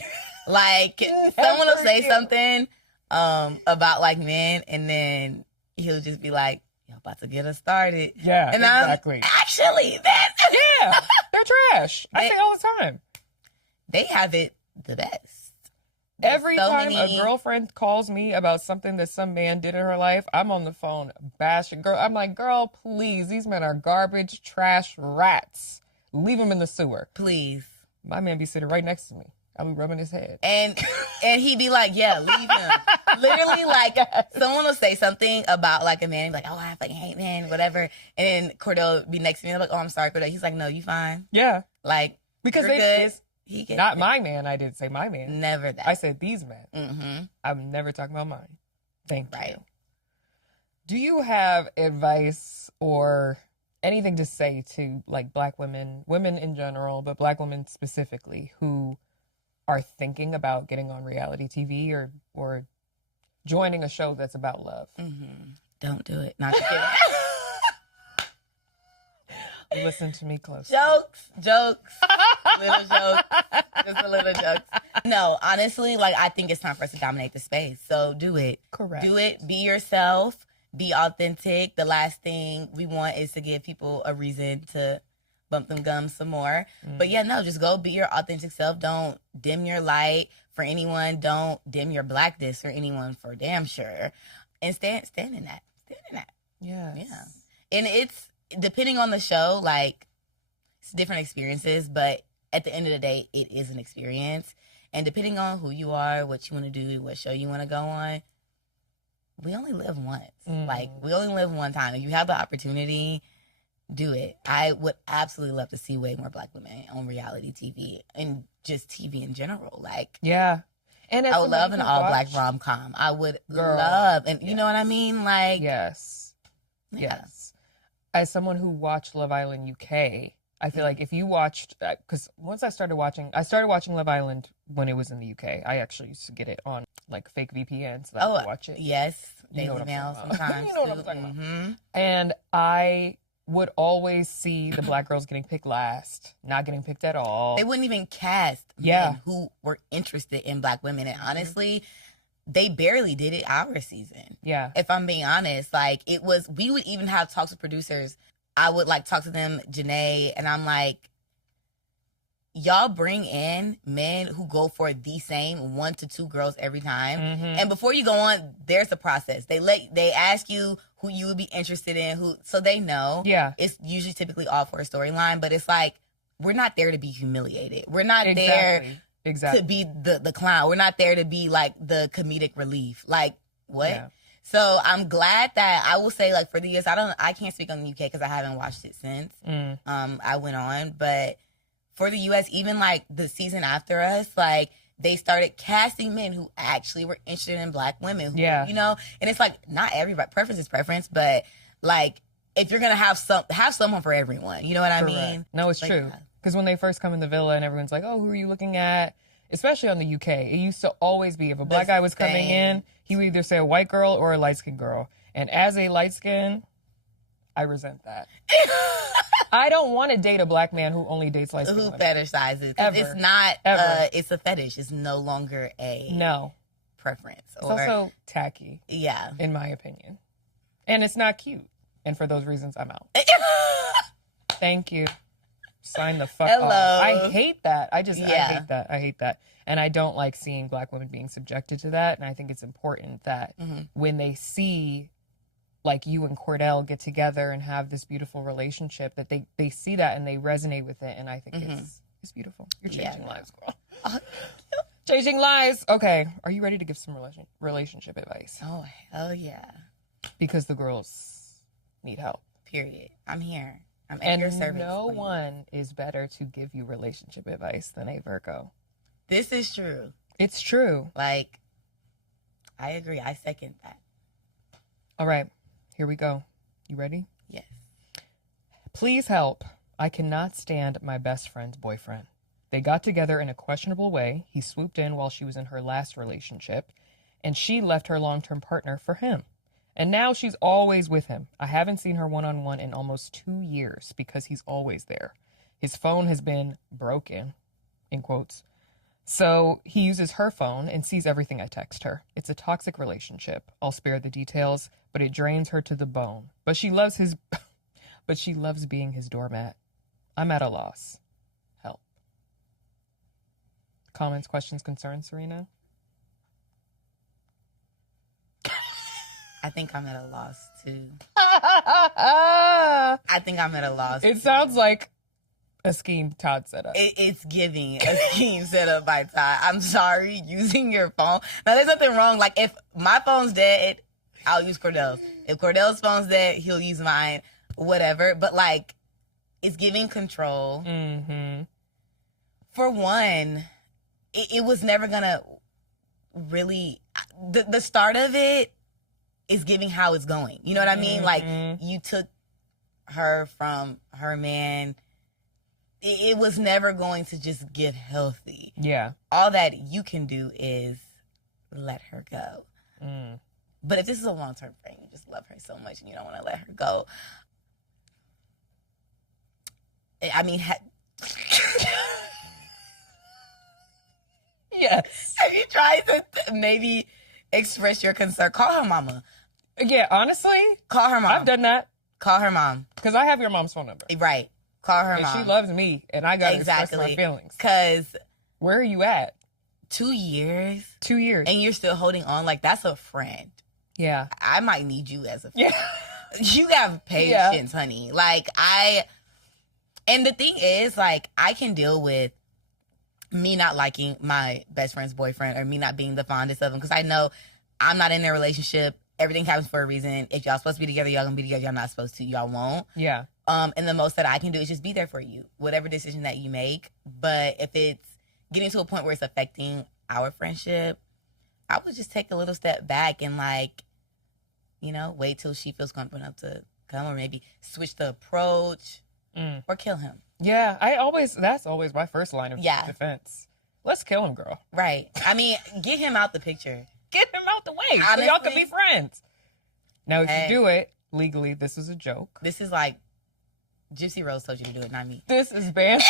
Like, someone will say something about like men, and then he'll just be like, "You're about to get us started." Yeah, and exactly. Actually, that Yeah, they're trash. I say all the time. They have it the best. Every time a girlfriend calls me about something that some man did in her life, I'm on the phone bashing. Girl, I'm like, girl, please, these men are garbage, trash, rats. Leave them in the sewer. Please. My man be sitting right next to me. I'll be rubbing his head. And he'd be like, yeah, leave him. Literally, like, someone will say something about, like, a man, like, oh, I fucking hate men, whatever. And then Cordell would be next to me, and I'm like, oh, I'm sorry, Cordell. He's like, no, you fine. Yeah. Like, because you're good. He not my man. I didn't say my man. Never that. I said these men. Mm-hmm. I'm never talking about mine. Thank you. Do you have advice or anything to say to, like, Black women in general, but Black women specifically, who are thinking about getting on reality TV or joining a show that's about love? Mm-hmm. Don't do it. Not kidding. Listen to me close. Jokes. Little jokes. Just a little jokes. No, honestly, like, I think it's time for us to dominate the space. So do it. Correct. Do it. Be yourself. Be authentic. The last thing we want is to give people a reason to bump them gums some more. But yeah, no, just go be your authentic self. Don't dim your light for anyone. Don't dim your blackness for anyone, for damn sure. And stand in that. Stand in that. Yes. Yeah. And it's, depending on the show, like, it's different experiences, but at the end of the day, it is an experience. And depending on who you are, what you want to do, what show you want to go on, we only live once. Like, we only live one time. If you have the opportunity, do it. I would absolutely love to see way more Black women on reality TV and just TV in general. Like, yeah. And I would love an all-Black rom-com. I would love, and you know what I mean? Like, yes. Yeah. Yes. As someone who watched Love Island UK, I feel like if you watched, because once I started watching Love Island when it was in the UK. I actually used to get it on like fake VPN so that I could watch it. Yes. You know what I'm Mail talking about. sometimes. You know what I'm talking about. Mm-hmm. And I would always see the Black girls getting picked last, not getting picked at all. They wouldn't even cast men who were interested in Black women. And honestly, they barely did it our season. Yeah. If I'm being honest, like, it was, we would even have talks with producers. I would like talk to them, Janae, and I'm like, y'all bring in men who go for the same 1 to 2 girls every time. Mm-hmm. And before you go on, there's a process. They ask you who you would be interested in, so they know. Yeah. It's usually typically all for a storyline, but it's like, we're not there to be humiliated. We're not there to be the clown. We're not there to be like the comedic relief. Like, what? Yeah. So I'm glad that, I will say, like, for the years, I can't speak on the UK because I haven't watched it since I went on, but for the US, even like the season after us, like, they started casting men who actually were interested in Black women. Who, you know, and it's like, not everybody, preference is preference, but like, if you're gonna have someone for everyone, you know what I mean? No, it's like, true. Because when they first come in the villa and everyone's like, oh, who are you looking at? Especially on the UK, it used to always be, if a Black guy was coming in, he would either say a white girl or a light-skinned girl. And as a light-skinned, I resent that. I don't want to date a Black man who only dates light-skinned women. Who fetishizes. Ever. It's not, it's a fetish. It's no longer a preference. It's also tacky. Yeah. In my opinion. And it's not cute. And for those reasons, I'm out. Thank you. Sign the fuck off. I hate that. I hate that. And I don't like seeing Black women being subjected to that. And I think it's important that when they see, like, you and Cordell get together and have this beautiful relationship, that they see that and they resonate with it. And I think it's beautiful. You're changing lives, girl. Changing lives. Okay. Are you ready to give some relationship advice? Oh, hell yeah. Because the girls need help. Period. I'm here. I'm at your service. No one is better to give you relationship advice than a Virgo. This is true. It's true. Like, I agree. I second that. All right. Here we go. You ready? Yes. Please help. I cannot stand my best friend's boyfriend. They got together in a questionable way. He swooped in while she was in her last relationship, and she left her long-term partner for him. And now she's always with him. I haven't seen her one-on-one in almost 2 years because he's always there. His phone has been broken, in quotes. So he uses her phone and sees everything I text her. It's a toxic relationship. I'll spare the details, but it drains her to the bone. But she loves being his doormat. I'm at a loss. Help. Comments, questions, concerns, Serena? I think I'm at a loss, too. I think I'm at a loss. It sounds like a scheme Todd set up. It's giving a scheme set up by Todd. I'm sorry, using your phone. Now, there's nothing wrong. Like, if my phone's dead, I'll use Cordell's. If Cordell's phone's dead, he'll use mine. Whatever. But, like, it's giving control. Mm-hmm. For one, it was never going to really... The start of it is giving how it's going. You know what I mean? Like, you took her from her man. It was never going to just get healthy. Yeah. All that you can do is let her go. Mm. But if this is a long-term friend, you just love her so much and you don't want to let her go. I mean... Yes. Have you tried to maybe express your concern? Call her mama. Yeah, honestly, Call her mom. I've done that. Call her mom. Because I have your mom's phone number. Right. Call her And mom. she loves me, and I got to express my feelings. Because Where are you at? 2 years. 2 years. And you're still holding on. Like, that's a friend. Yeah. I might need you as a friend. Yeah. You got patience, honey. Like, and the thing is, like, I can deal with me not liking my best friend's boyfriend or me not being the fondest of him because I know I'm not in their relationship. Everything happens for a reason. If y'all supposed to be together, y'all gonna be together. Y'all not supposed to. Y'all won't. Yeah. And the most that I can do is just be there for you, whatever decision that you make. But if it's getting to a point where it's affecting our friendship, I would just take a little step back and, like, you know, wait till she feels comfortable enough to come, or maybe switch the approach or kill him. Yeah. That's always my first line of defense. Let's kill him, girl. Right. I mean, get him out the picture. Get him out the way Honestly, so y'all can be friends. Now, if you do it legally, this is a joke. This is like Gypsy Rose told you to do it, not me. This is banter.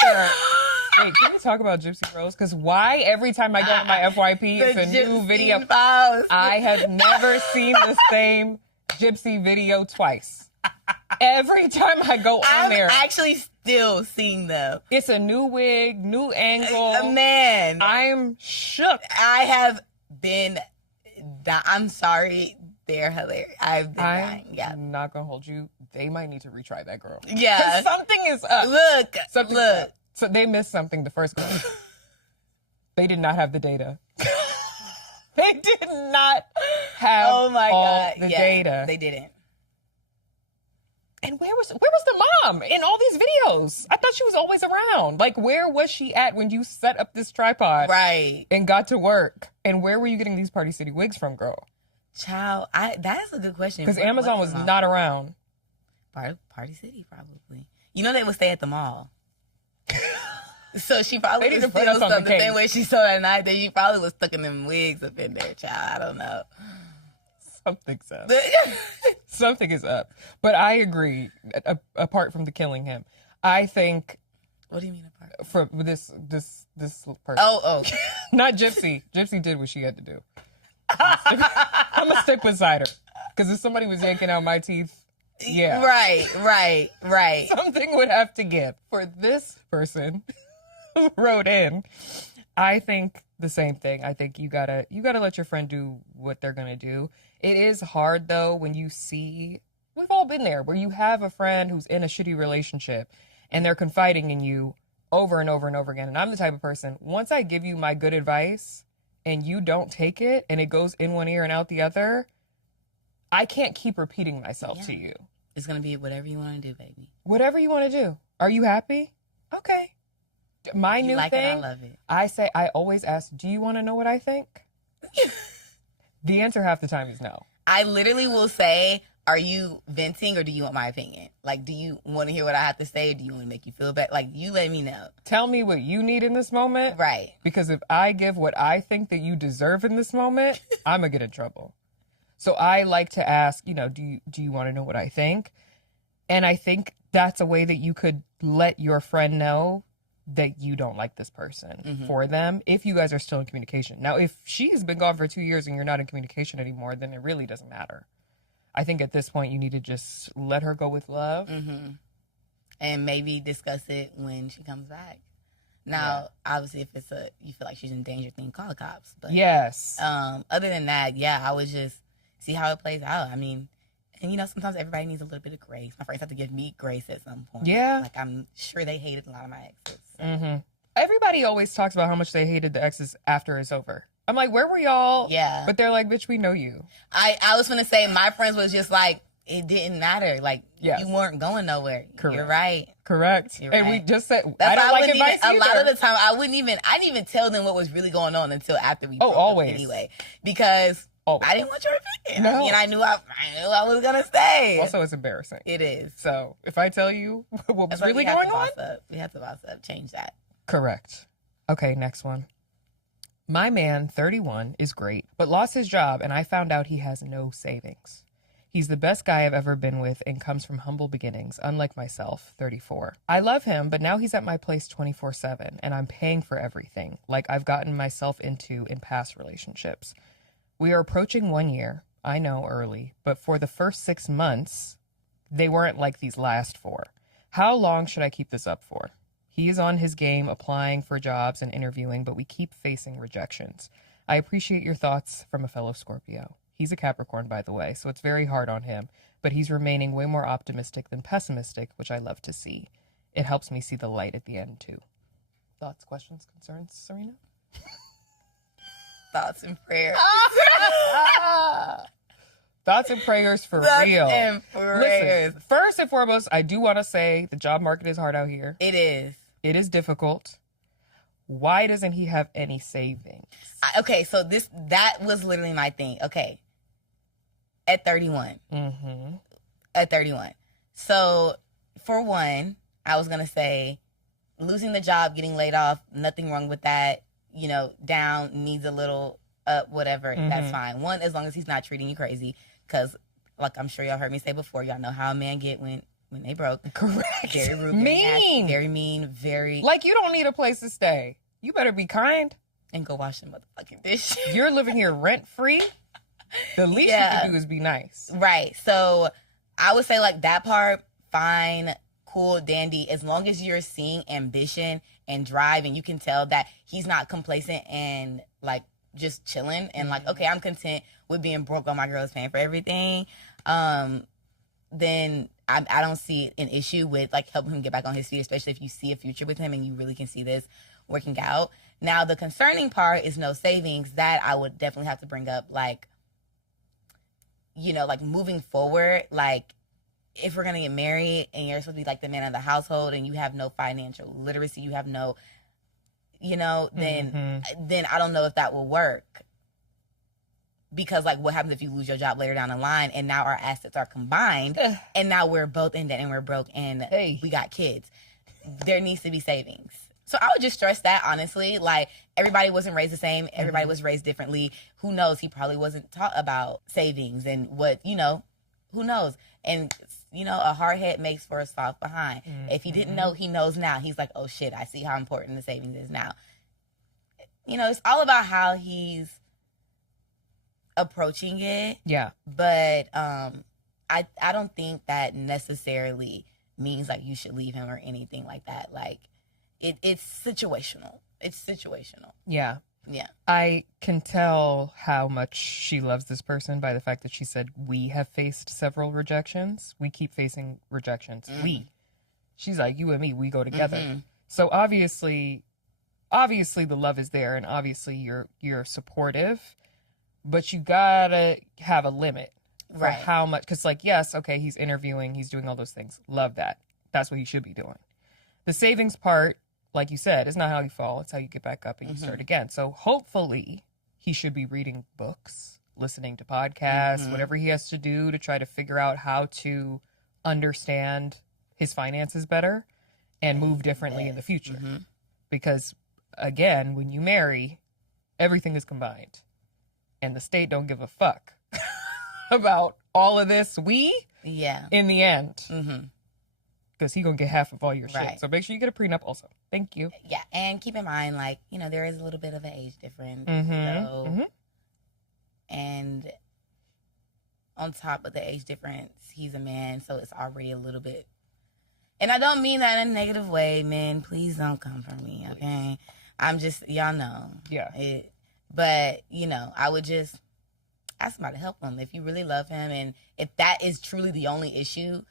Wait, can we talk about Gypsy Rose? Because why every time I go on my FYP, it's a new video. I have never seen the same Gypsy video twice. Every time I go on there. I'm actually still seeing them. It's a new wig, new angle. Man. I'm shook. I have been... I'm sorry. They're hilarious. I've been dying. Yeah. I'm not going to hold you. They might need to retry that girl. Yeah. Something is up. Look. So they missed something the first girl. They did not have the data. They did not have the data. They didn't. And where was the mom in all these videos? I thought she was always around. Like, where was she at when you set up this tripod? Right. And got to work? And where were you getting these Party City wigs from, girl? Child, that is a good question. Because Amazon was not around. Party City, probably. You know they would stay at the mall. So she probably was still something the same way she saw that night. Then she probably was stuck in them wigs up in there, child. I don't know. Something's up. Something is up. But I agree, apart from the killing him. I think... What do you mean apart? For this person. Oh. Not Gypsy. Gypsy did what she had to do. I'm going to stick beside her. Because if somebody was yanking out my teeth, yeah. Right. Something would have to give. For this person who wrote in, I think the same thing. I think you gotta let your friend do what they're gonna do. It is hard though when you see, we've all been there, where you have a friend who's in a shitty relationship and they're confiding in you over and over and over again. And I'm the type of person, once I give you my good advice, and you don't take it and it goes in one ear and out the other, I can't keep repeating myself to you. It's going to be whatever you want to do, baby. Whatever you want to do. Are you happy? Okay. My new like thing, it, I love it. I always ask, do you want to know what I think? The answer half the time is no. I literally will say, are you venting or do you want my opinion? Like, do you want to hear what I have to say? Or do you want to make you feel bad? Like, you let me know. Tell me what you need in this moment. Right. Because if I give what I think that you deserve in this moment, I'm going to get in trouble. So I like to ask, do you want to know what I think? And I think that's a way that you could let your friend know that you don't like this person for them if you guys are still in communication. Now, if she has been gone for 2 years and you're not in communication anymore, then it really doesn't matter. I think at this point you need to just let her go with love. And maybe discuss it when she comes back. Now, obviously, if you feel like she's in danger, then call the cops. But yes. Other than that, I would just see how it plays out. I mean, and sometimes everybody needs a little bit of grace. My friends have to give me grace at some point. Yeah. Like, I'm sure they hated a lot of my exes. So. Everybody always talks about how much they hated the exes after it's over. I'm like, where were y'all? Yeah. But they're like, bitch, we know you. I was going to say, my friends was just like, it didn't matter. Like, yes. You weren't going nowhere. Correct. You're right. Correct. You're and right. we just said, that's I don't like advice A lot of either. the time, I didn't even tell them what was really going on until after we broke up always. anyway. Because always. I didn't want your opinion. No. I mean, I knew I was going to stay. Also, it's embarrassing. It is. So, if I tell you what was really going on. We have to boss up. Change that. Correct. Okay, next one. My man, 31, is great, but lost his job, and I found out he has no savings. He's the best guy I've ever been with and comes from humble beginnings, unlike myself, 34. I love him, but now he's at my place 24/7, and I'm paying for everything, like I've gotten myself into in past relationships. We are approaching 1 year, I know, early, but for the first 6 months, they weren't like these last 4. How long should I keep this up for? He is on his game, applying for jobs and interviewing, but we keep facing rejections. I appreciate your thoughts from a fellow Scorpio. He's a Capricorn, by the way, so it's very hard on him, but he's remaining way more optimistic than pessimistic, which I love to see. It helps me see the light at the end, too. Thoughts, questions, concerns, Serena? Thoughts and prayers. Thoughts and prayers for real. Listen, first and foremost, I do want to say the job market is hard out here. It is. It is difficult. Why doesn't he have any savings? Okay, so that was literally my thing. Okay. At 31. At 31. So, for one, I was going to say, losing the job, getting laid off, nothing wrong with that. Down, needs a little up, whatever. That's fine. One, as long as he's not treating you crazy. Because, like I'm sure y'all heard me say before, y'all know how a man get when they broke. Correct. Very rude. Very mean. Very... Like, you don't need a place to stay. You better be kind. And go wash the motherfucking dish. You're living here rent-free. The least you can do is be nice. Right. So, I would say, like, that part, fine, cool, dandy. As long as you're seeing ambition and drive and you can tell that he's not complacent and, like, just chilling and, like, okay, I'm content with being broke while my girl is paying for everything, then I don't see an issue with, like, helping him get back on his feet, especially if you see a future with him and you really can see this working out. Now, the concerning part is no savings. That I would definitely have to bring up, like, like, moving forward, like, if we're going to get married and you're supposed to be, like, the man of the household and you have no financial literacy, you have no, then I don't know if that will work. Because, like, what happens if you lose your job later down the line and now our assets are combined and now we're both in debt and we're broke and we got kids? There needs to be savings. So I would just stress that, honestly. Like, everybody wasn't raised the same. Everybody was raised differently. Who knows? He probably wasn't taught about savings and what, who knows? And, a hard head makes for a soft behind. If he didn't know, he knows now. He's like, oh, shit, I see how important the savings is now. It's all about how he's approaching it. Yeah. But I don't think that necessarily means, like, you should leave him or anything like that. Like, it's situational. It's situational. Yeah. Yeah. I can tell how much she loves this person by the fact that she said we have faced several rejections. We keep facing rejections. She's like, you and me, we go together. So obviously obviously the love is there, and obviously you're supportive, but you gotta have a limit for how much, because like, yes, okay, he's interviewing, he's doing all those things. Love that. That's what he should be doing. The savings part, like you said, is not how you fall. It's how you get back up and you start again. So hopefully he should be reading books, listening to podcasts, whatever he has to do to try to figure out how to understand his finances better and move differently in the future. Because again, when you marry, everything is combined and the state don't give a fuck about all of this. In the end, because he gonna get half of all your shit. So make sure you get a prenup also. Thank you. Yeah, and keep in mind, like, you know, there is a little bit of an age difference. So, and on top of the age difference, he's a man, so it's already a little bit. And I don't mean that in a negative way, men. Please don't come for me, okay? I'm just, y'all know. Yeah. But, you know, I would just ask somebody to help him if you really love him. And if that is truly the only issue,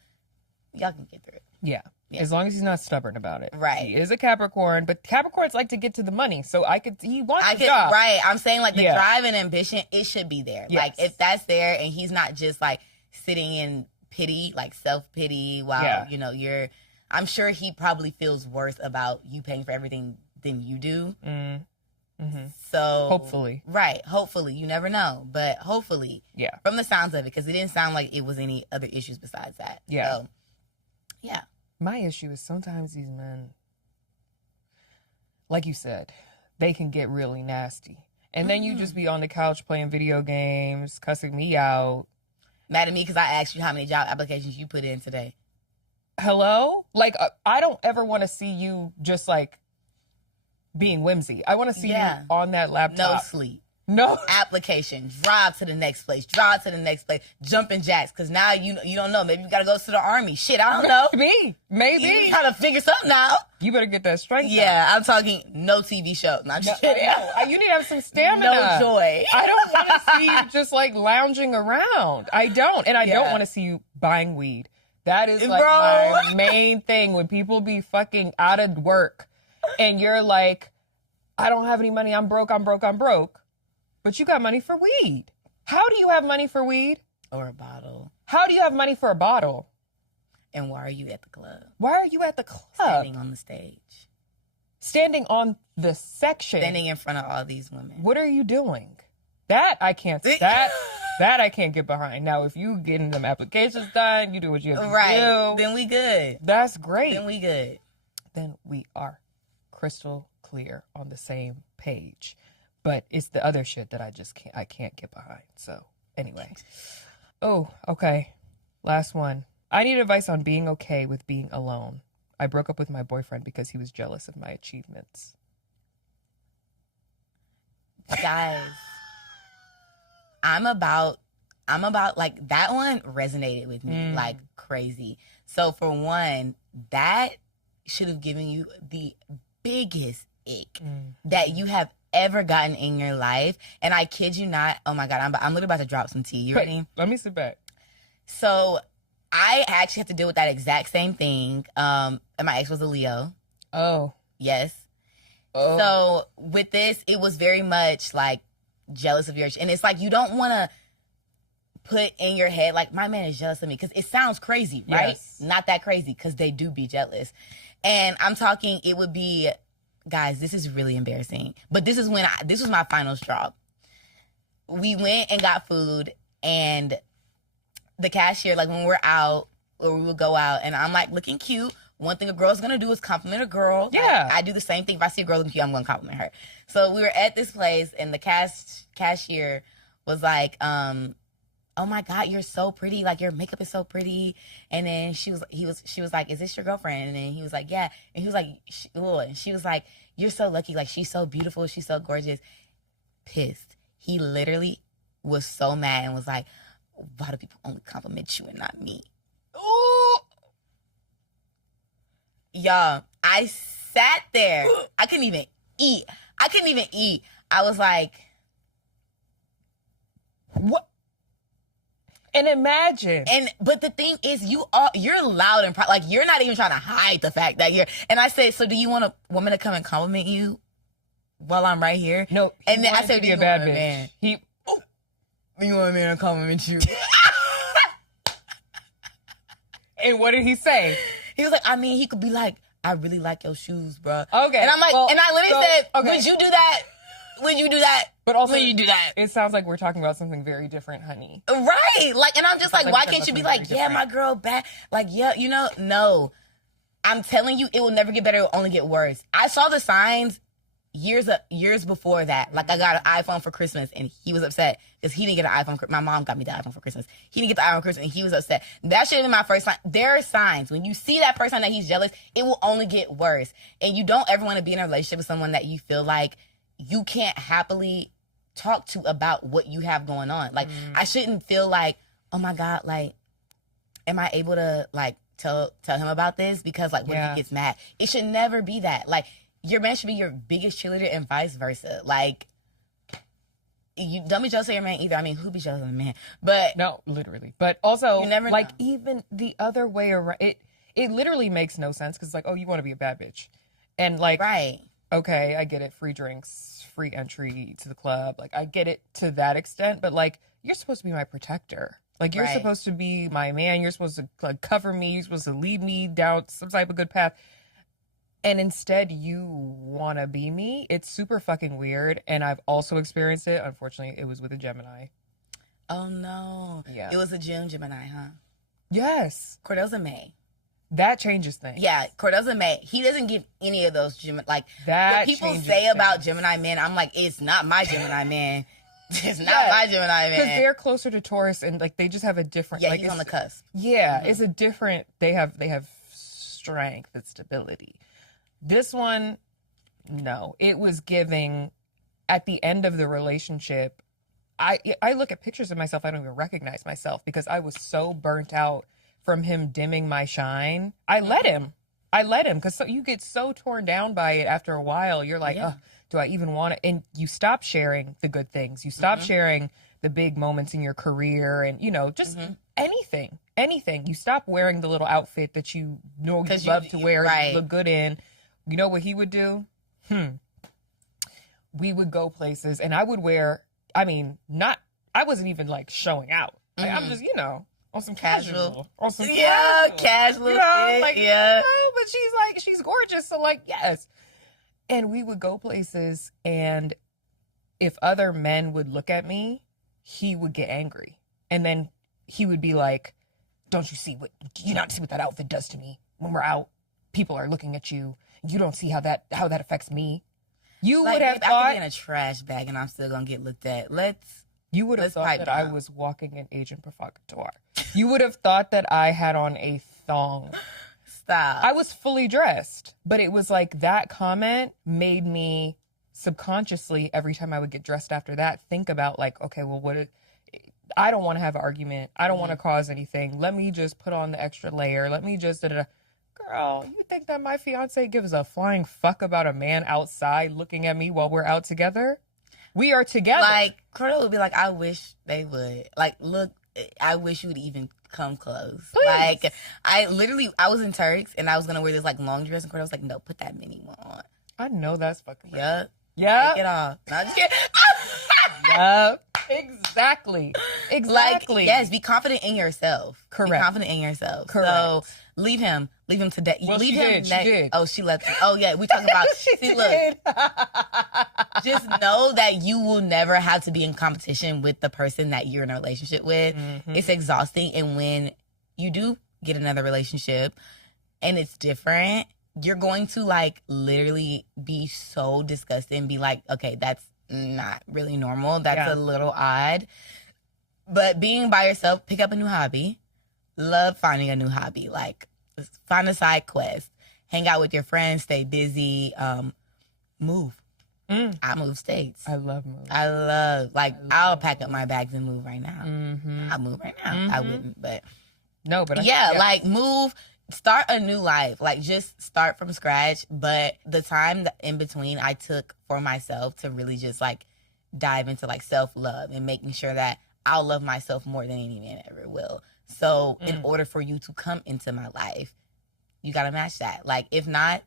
y'all can get through it. Yeah. As long as he's not stubborn about it. Right. He is a Capricorn, but Capricorns like to get to the money. So he wants the job. Right. I'm saying, like, the drive and ambition, it should be there. Yes. Like, if that's there and he's not just, like, sitting in pity, like self-pity while, you know, I'm sure he probably feels worse about you paying for everything than you do. So. Hopefully. Right. Hopefully. You never know. But hopefully. Yeah. From the sounds of it, because it didn't sound like it was any other issues besides that. Yeah. So, yeah. My issue is sometimes these men, like you said, they can get really nasty. And then you just be on the couch playing video games, cussing me out. Mad at me because I asked you how many job applications you put in today. Hello? Like, I don't ever want to see you just, like, being whimsy. I want to see you on that laptop. No sleep. No. Application. Drive to the next place. Drive to the next place. Jumping jacks. Because now you don't know. Maybe you got to go to the army. Shit, I don't know. Maybe. You trying to figure something out. You better get that strength Yeah, I'm talking no TV show. Not just kidding. You need to have some stamina. No joy. I don't want to see you just, like, lounging around. I don't. And I don't want to see you buying weed. That is, like, my main thing. When people be fucking out of work and you're like, I don't have any money. I'm broke. But you got money for weed. How do you have money for weed? Or a bottle. How do you have money for a bottle? And why are you at the club? Why are you at the club? Standing on the stage. Standing on the section. Standing in front of all these women. What are you doing? That I can't. That I can't get behind. Now, if you getting them applications done, you do what you have to do. Then we good. That's great. Then we good. Then we are crystal clear on the same page. But it's the other shit that I can't get behind. So anyway. Oh, okay. Last one. I need advice on being okay with being alone. I broke up with my boyfriend because he was jealous of my achievements. Guys, I'm about like, that one resonated with me like crazy. So for one, that should have given you the biggest ick that you have ever gotten in your life. And I kid you not, oh my God, I'm literally about to drop some tea. You ready? Let me sit back. So I actually have to deal with that exact same thing. And my ex was a Leo. Oh. Yes. Oh. So with this, it was very much like jealous of your, and it's like, you don't want to put in your head, like, my man is jealous of me, because it sounds crazy, right? Yes. Not that crazy, because they do be jealous. And I'm talking, it would be, guys, this is really embarrassing. But this is when this was my final straw. We went and got food, and the cashier, like, when we're out, or we would go out, and I'm, like, looking cute. One thing a girl's gonna do is compliment a girl. Yeah. Like, I do the same thing. If I see a girl looking cute, I'm gonna compliment her. So we were at this place, and the cashier was like, oh my God, you're so pretty. Like, your makeup is so pretty. And then she was like, is this your girlfriend? And then he was like, yeah. And he was like, and she was like, you're so lucky. Like, she's so beautiful. She's so gorgeous. Pissed. He literally was so mad and was like, why do people only compliment you and not me? Ooh. Y'all, I sat there. I couldn't even eat. I was like, what? And imagine. But the thing is, you're loud and proud. Like, you're not even trying to hide the fact that you're. And I said, so do you want a woman to come and compliment you? while I'm right here. No, and then I said, be a bad bitch. Man. You want me to compliment you? And what did he say? He was like, I mean, he could be like, I really like your shoes, bro. Okay. And I'm like, and I literally said, okay. would you do that? Would you do that? But also, would you do that? It sounds like we're talking about something very different, honey. Right. Like, and I'm just like, why can't you be like, yeah, my girl bad? Like, yeah, you know, no. I'm telling you, it will never get better. It will only get worse. I saw the signs years before that. Like, I got an iPhone for Christmas, and he was upset because he didn't get an iPhone. My mom got me the iPhone for Christmas. He didn't get the iPhone for Christmas, and he was upset. That should have been my first sign. There are signs. When you see that first sign that he's jealous, it will only get worse. And you don't ever want to be in a relationship with someone that you feel like you can't happily talk to about what you have going on. Like, I shouldn't feel like, oh my God, like, am I able to, like, tell him about this? Because, like, when he gets mad, it should never be that. Like, your man should be your biggest cheerleader and vice versa. Like, you don't be jealous of your man either. I mean, who be jealous of a man? But no, literally. But also, you never like, know. even the other way around, it literally makes no sense because, like, oh, you want to be a bad bitch. And, like, right. Okay, I get it. Free drinks, free entry to the club. Like, I get it to that extent. But, like, you're supposed to be my protector. Like, you're supposed to be my man. You're supposed to, like, cover me. You're supposed to lead me down some type of good path. And instead, you want to be me. It's super fucking weird. And I've also experienced it. Unfortunately, it was with a Gemini. Oh, no. Yeah. It was a June Gemini, huh? Yes. Cordell's a May. That changes things. Yeah, Cordell's a May. He doesn't give any of those Gemini. Like, that what people say about Gemini men, I'm like, it's not my Gemini man. It's not my Gemini man. Because they're closer to Taurus and, like, they just have a different... Yeah, like, he's on the cusp. Yeah, it's a different... They have strength and stability. This one, no. It was giving, at the end of the relationship, I look at pictures of myself, I don't even recognize myself because I was so burnt out from him dimming my shine. I let him because you get so torn down by it after a while. You're like, oh, do I even want it? And you stop sharing the good things. You stop sharing the big moments in your career and, you know, just anything. You stop wearing the little outfit that you know you love to wear, and look good in. You know what he would do? We would go places and I would wear, I wasn't even like showing out. Like, I'm just, you know, on some casual. On some casual. You know, like, yeah. But she's gorgeous. So, like, yes. And we would go places and if other men would look at me, he would get angry. And then he would be like, don't you not see what that outfit does to me? When we're out, people are looking at you. You don't see how that affects me. You would have thought... I could be in a trash bag and I'm still going to get looked at. You would have thought that I was walking an agent provocateur. You would have thought that I had on a thong. Stop. I was fully dressed. But it was like that comment made me subconsciously, every time I would get dressed after that, think about like, okay, well, I don't want to have an argument. I don't want to cause anything. Let me just put on the extra layer. Let me just... Girl, you think that my fiance gives a flying fuck about a man outside looking at me while we're out together? We are together. Like, Cordell would be like, I wish they would. Like, look, I wish you would even come close. Please. Like, I was in Turks and I was going to wear this like long dress and Cordell was like, no, put that mini one on. I know that's fucking right. Yep. Yeah. Take it off. No, I'm just kidding. Yep. Exactly. Like, yes, be confident in yourself. Correct. Be confident in yourself. Correct. So leave him today. Well, leave she him did. She did. Oh, she left. Oh, yeah. We talking about. Look. Just know that you will never have to be in competition with the person that you're in a relationship with. Mm-hmm. It's exhausting. And when you do get another relationship and it's different, you're going to like literally be so disgusted and be like, okay, that's not really normal. That's a little odd. But being by yourself, pick up a new hobby. Love finding a new hobby. Like, find a side quest. Hang out with your friends. Stay busy. Move. I move states. I love moving. I'll pack up my bags and move right now. Mm-hmm. I'll move right now. Mm-hmm. I wouldn't, but. No, but like move. Start a new life. Like, just start from scratch. But the time in between I took for myself to really just, like, dive into, like, self-love and making sure that I'll love myself more than any man ever will. So, in order for you to come into my life, you got to match that. Like, if not,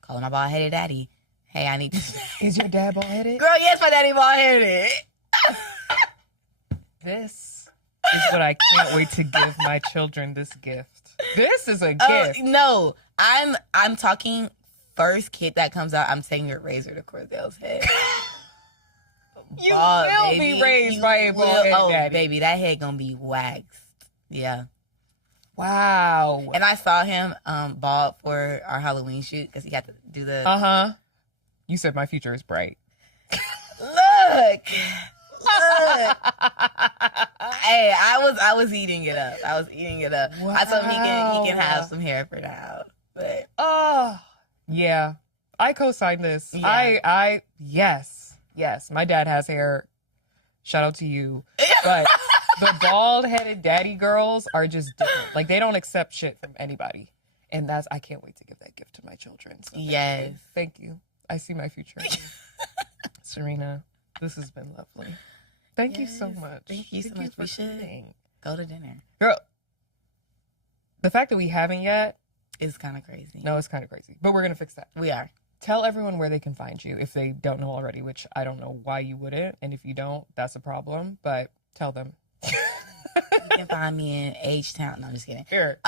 call my bald-headed daddy. hey, I need to. Is your dad bald-headed? Girl, yes, my daddy bald-headed. This is what I can't wait to give my children, this gift. This is a gift. No, I'm talking first kid that comes out, I'm taking a razor to Cordel's head. You will be raised by a bald head daddy. Baby, that head gonna be waxed. Yeah. Wow. And I saw him bald for our Halloween shoot because he got to do the. You said my future is bright. Look. Hey, I was eating it up. Wow. I told him he can have some hair for now. But yeah, I co-sign this. Yeah. Yes. My dad has hair. Shout out to you. But the bald-headed daddy girls are just different. Like, they don't accept shit from anybody, and I can't wait to give that gift to my children. So yes, thank you. I see my future. Serena, this has been lovely. Thank you so much. Thank you so much. We should go to dinner. Girl, the fact that we haven't yet is kind of crazy. No, it's kind of crazy. But we're going to fix that. We are. Tell everyone where they can find you if they don't know already, which I don't know why you wouldn't. And if you don't, that's a problem. But tell them. You can find me in H-Town. No, I'm just kidding. Here.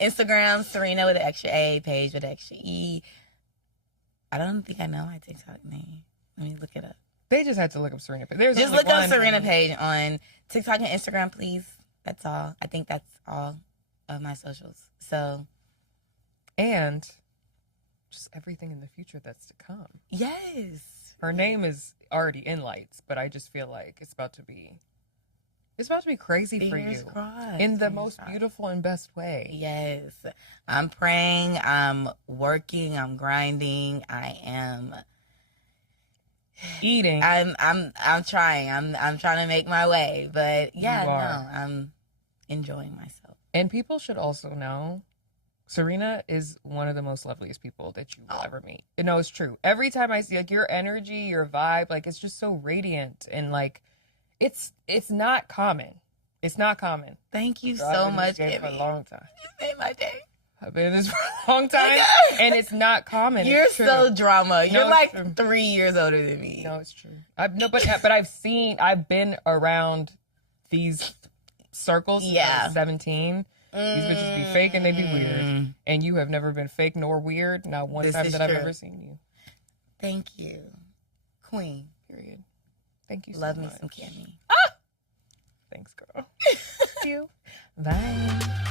Instagram, Serena with an extra A, Page with an extra E. I don't think I know my TikTok name. Let me look it up. They just had to look up Serena Page. Just look up Serena Page on TikTok and Instagram, please. That's all. I think that's all of my socials. So. And just everything in the future that's to come. Yes. Her name is already in lights, but I just feel like it's about to be crazy for you. Crossed. In the most beautiful and best way. Yes. I'm praying, I'm working, I'm grinding, I am eating. I'm trying. I'm trying to make my way. But yeah, I'm enjoying myself. And people should also know Serena is one of the most loveliest people that you will ever meet. No, it's true. Every time I see like your energy, your vibe, like it's just so radiant and like it's not common. It's not common. Thank you so much, Kimmy. For a long time. You made my day. I've been in this for a long time, and it's not common. You're so drama. You're like 3 years older than me. No, it's true. But I've been around these circles since I was 17. These bitches be fake and they be weird. And you have never been fake nor weird. Not one time that I've ever seen you. Thank you. Queen. Period. Thank you so much. Love me some Kamie. Thanks, girl. Thank you. Bye.